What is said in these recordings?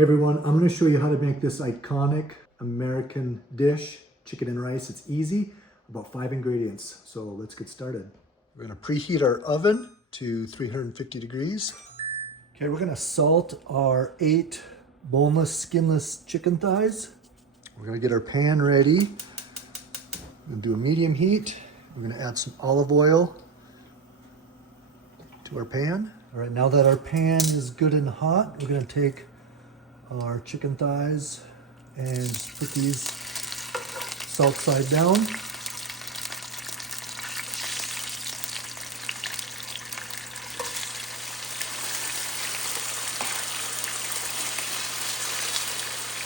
Hey everyone, I'm going to show you how to make this iconic American dish, chicken and rice. It's easy, about 5 ingredients. So let's get started. We're going to preheat our oven to 350 degrees. Okay, we're going to salt our 8 boneless, skinless chicken thighs. We're going to get our pan ready. We're going to do a medium heat. We're going to add some olive oil to our pan. All right, now that our pan is good and hot, we're going to take our chicken thighs and just put these salt side down.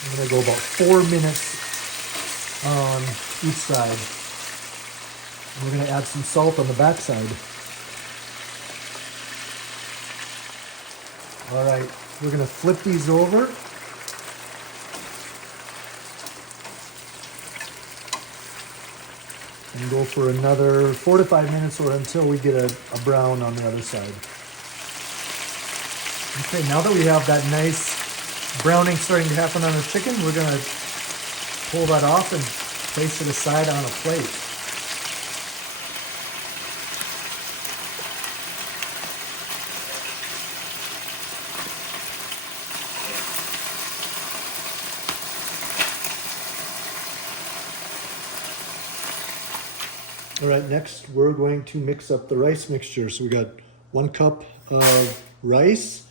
I'm going to go about 4 minutes on each side. And we're going to add some salt on the back side. All right, we're going to flip these over. And go for another 4 to 5 minutes or until we get a brown on the other side. Okay, now that we have that nice browning starting to happen on our chicken, we're going to pull that off and place it aside on a plate. All right, next we're going to mix up the rice mixture. So we got 1 cup of rice.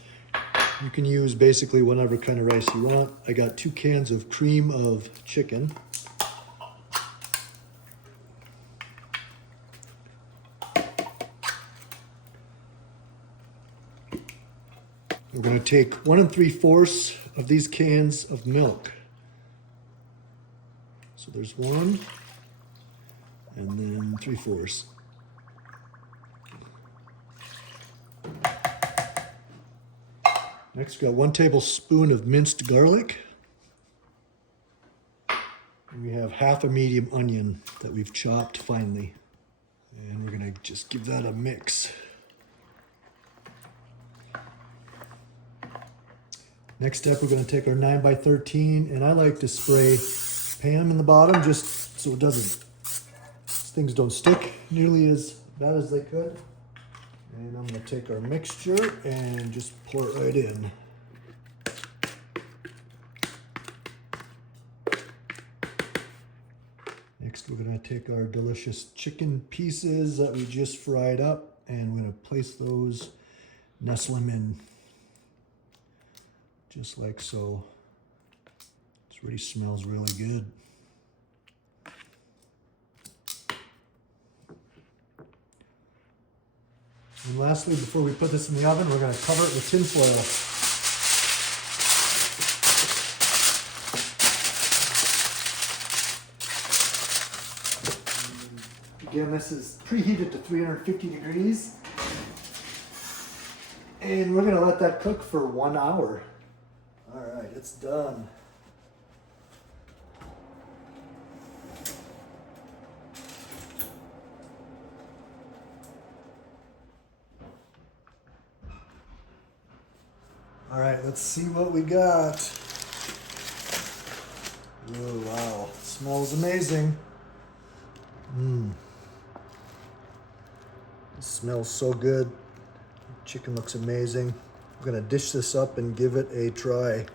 You can use basically whatever kind of rice you want. I got 2 cans of cream of chicken. We're going to take 1 3/4 of these cans of milk. So there's 1. And then 3/4. Next, we got 1 tablespoon of minced garlic. And we have half a medium onion that we've chopped finely. And we're gonna just give that a mix. Next step, we're gonna take our 9 by 13, and I like to spray Pam in the bottom just so it doesn't things don't stick nearly as bad as they could. And I'm going to take our mixture and just pour it right in. Next, we're going to take our delicious chicken pieces that we just fried up, and we're going to place those, nestle them in just like so. This really smells really good. And lastly, before we put this in the oven, we're going to cover it with tin foil. Again, this is preheated to 350 degrees. And we're going to let that cook for 1 hour. All right, it's done. All right, let's see what we got. Oh, wow, smells amazing. It smells so good. Chicken looks amazing. We're gonna dish this up and give it a try.